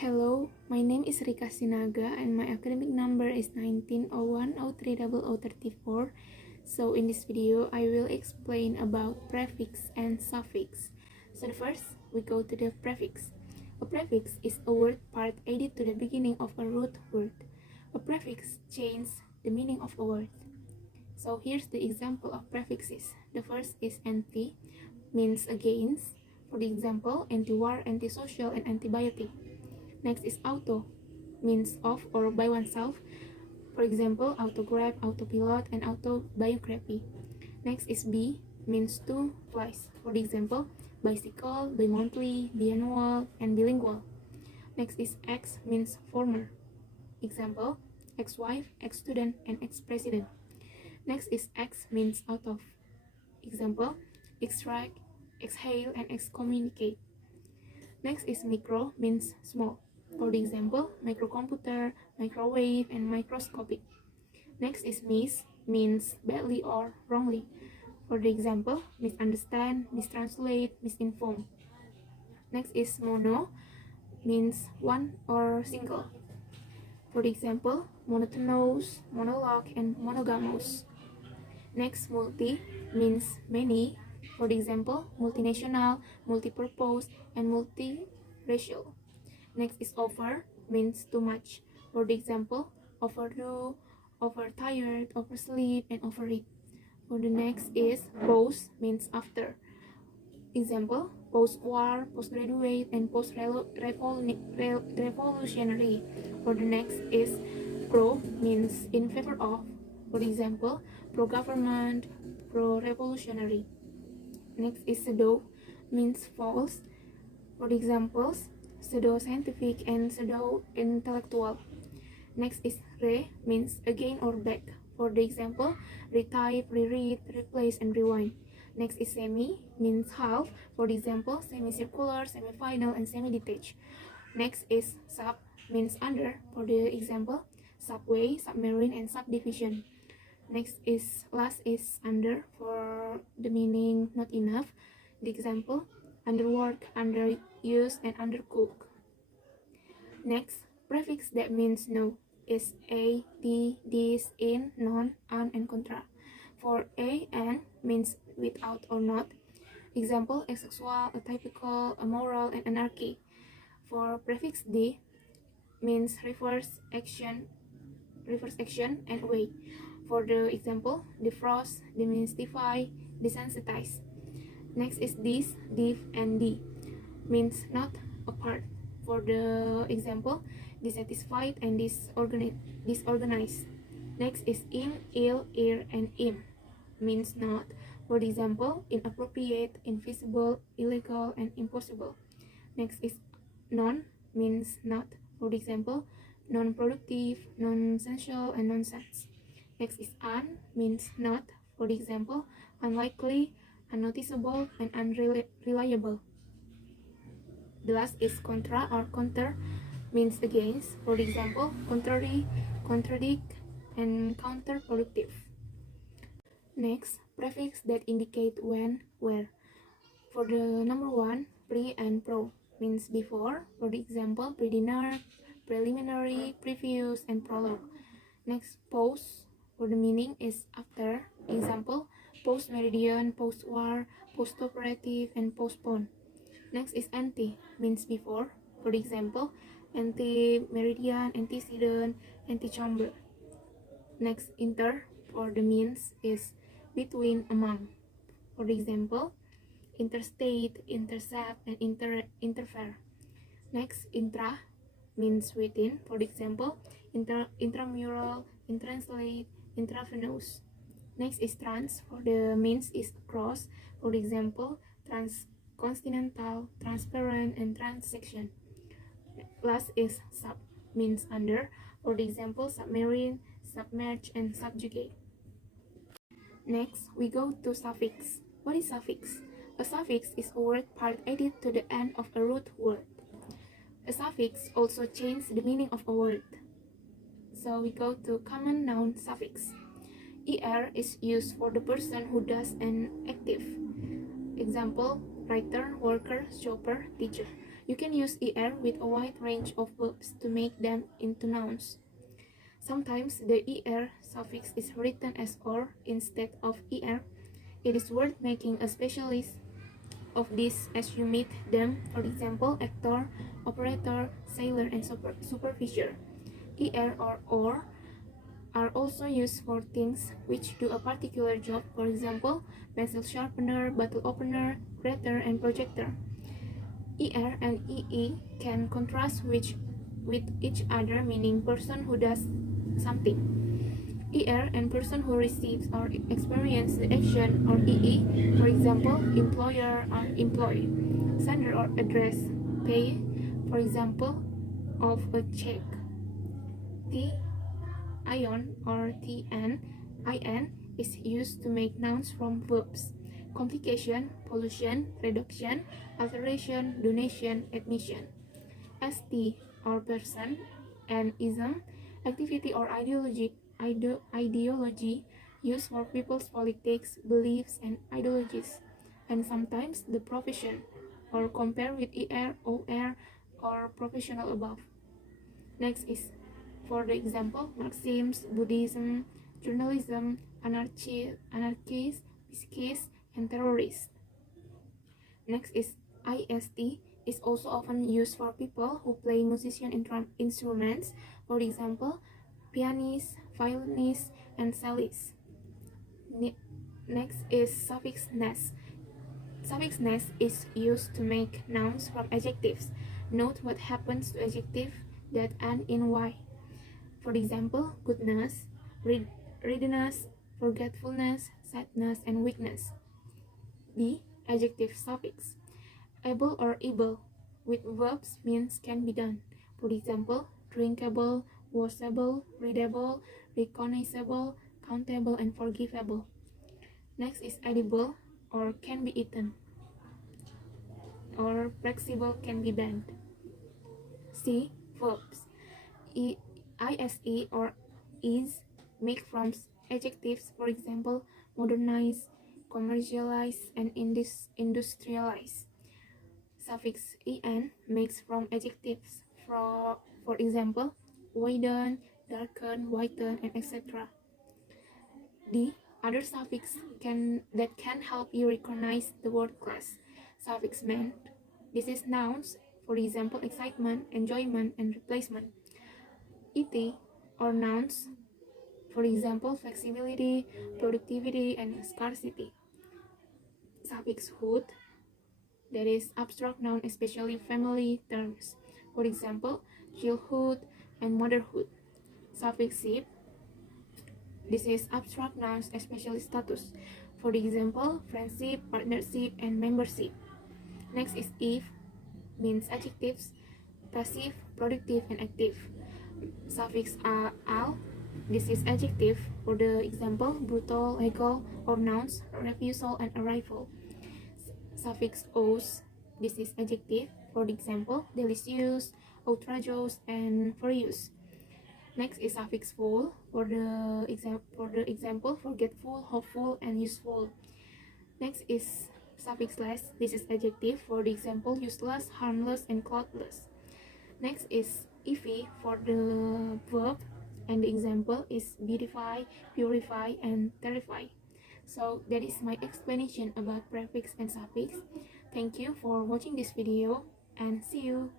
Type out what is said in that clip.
Hello, my name is Rika Sinaga and my academic number is 1901030034. So in this video, I will explain about prefix and suffix. So first, we go to the prefix. A prefix is a word part added to the beginning of a root word. A prefix changes the meaning of a word. So here's the example of prefixes. The first is anti, means against. For the example, anti-war, anti-social, and antibiotic. Next is auto, means of or by oneself. For example, autograph, autopilot, and autobiography. Next is bi, means two, twice. For the example, bicycle, bimonthly, biannual, and bilingual. Next is ex, means former. Example, ex-wife, ex-student, and ex-president. Next is ex, means out of. Example, extract, exhale, and excommunicate. Next is micro, means small. For the example, microcomputer, microwave, and microscopic. Next is mis, means badly or wrongly. For the example, misunderstand, mistranslate, misinform. Next is mono, means one or single. For the example, monotonous, monologue, and monogamous. Next, multi, means many. For the example, multinational, multipurpose, and multiracial. Next is over, means too much. For the example, overdo, overtired, oversleep, and overeat. For the next is post, means after. Example, post-war, postgraduate, and post-revolutionary. For the next is pro, means in favor of. For example, pro-government, pro-revolutionary. Next is pseudo, means false. For the examples, pseudo-scientific and pseudo-intellectual. Next is re, means again or back. For the example, retype, reread, replace, and rewind. Next is semi, means half. For the example, semicircular, semifinal, and semi-detached. Next is sub, means under. For the example, subway, submarine, and subdivision. Last is under. For the meaning not enough. The example, underwork, underused, and undercooked. Next, prefix that means no is a, the, this, in, non, an, and contra. For a and means without or not. Example, asexual, atypical, amoral, and anarchy. For prefix d means reverse action, and way. For the example, defrost, demystify, desensitize. Next is dis, div, and d, means not apart. For the example, dissatisfied and disorganized. Next is in, ill, ir, and im, means not. For the example, inappropriate, invisible, illegal, and impossible. Next is non, means not. For the example, non-productive, non-essential, and nonsense. Next is un, means not. For the example, unlikely, unnoticeable, and unreliable. The last is contra or counter, means against. For the example, contrary, contradict, and counterproductive. Next, prefix that indicate when, where. For the number one, pre and pro, means before. For the example, pre-dinner, preliminary, previous, and prologue. Next, post. For the meaning is after. Example, post-meridian, post-war, post-operative, and postpone. Next is anti, means before. For the example, anti-meridian, antecedent, antechamber. Next, inter. For the means is between, among. For the example, interstate, intercept, and interfere. Next, intra, means within. For the example, intramural, intranslate, intravenous. Next is trans. For the means is across. For the example, transcontinental, transparent, and transaction. Last is sub, means under. For the example, submarine, submerge, and subjugate. Next, we go to suffix. What is suffix? A suffix is a word part added to the end of a root word. A suffix also changes the meaning of a word. So we go to common noun suffix. Er is used for the person who does an active. Example, writer, worker, shopper, teacher. You can use er with a wide range of verbs to make them into nouns. Sometimes the er suffix is written as or instead of er. It is worth making a specialist of this as you meet them, for example, actor, operator, sailor, and supervisor. Er or are also used for things which do a particular job, for example, pencil sharpener, bottle opener, grater, and projector. Er and ee can contrast with each other, meaning person who does something. Er and person who receives or experiences the action, or ee, for example, employer or employee, sender or address, pay, for example, of a check. T ion or in is used to make nouns from verbs. Complication, pollution, reduction, alteration, donation, admission. St or person and ism, activity or ideology used for people's politics, beliefs, and ideologies. And sometimes the profession, or compare with er, or, or professional above. Next is, for the example, Marxism, Buddhism, journalism, anarchists, peacekeepers, and terrorists. Next is ist is also often used for people who play musician instruments, for example, pianists, violinists, and cellists. Next is suffix ness. Suffix ness is used to make nouns from adjectives. Note what happens to adjectives that end in y. For example, goodness, readiness, forgetfulness, sadness, and weakness. B. Adjective suffix. Able or able with verbs means can be done. For example, drinkable, washable, readable, recognizable, countable, and forgivable. Next is edible or can be eaten, or flexible, can be bent. C. Verbs. Ise or is make from adjectives, for example, modernize, commercialize, and industrialize. Suffix en makes from adjectives, for example, widen, darken, whiten, and etc. D. Other suffix that can help you recognize the word class. Suffix meant. This is nouns, for example, excitement, enjoyment, and replacement. Et or nouns, for example, flexibility, productivity, and scarcity. Suffix hood, that is abstract noun, especially family terms, for example, childhood and motherhood. Suffix ship, this is abstract nouns, especially status, for example, friendship, partnership, and membership. Next is if, means adjectives, passive, productive, and active. Suffix al, this is adjective, for the example, brutal, legal, or nouns, refusal, and arrival. Suffix os, this is adjective, for example, delicious, outrageous, and furious. Next is suffix full, for the example, forgetful, hopeful, and useful. Next is suffix less, this is adjective, for the example, useless, harmless, and cloudless. Next is ifi, for the verb, and the example is beautify, purify, and terrify. So that is my explanation about prefix and suffix. Thank you for watching this video, and see you.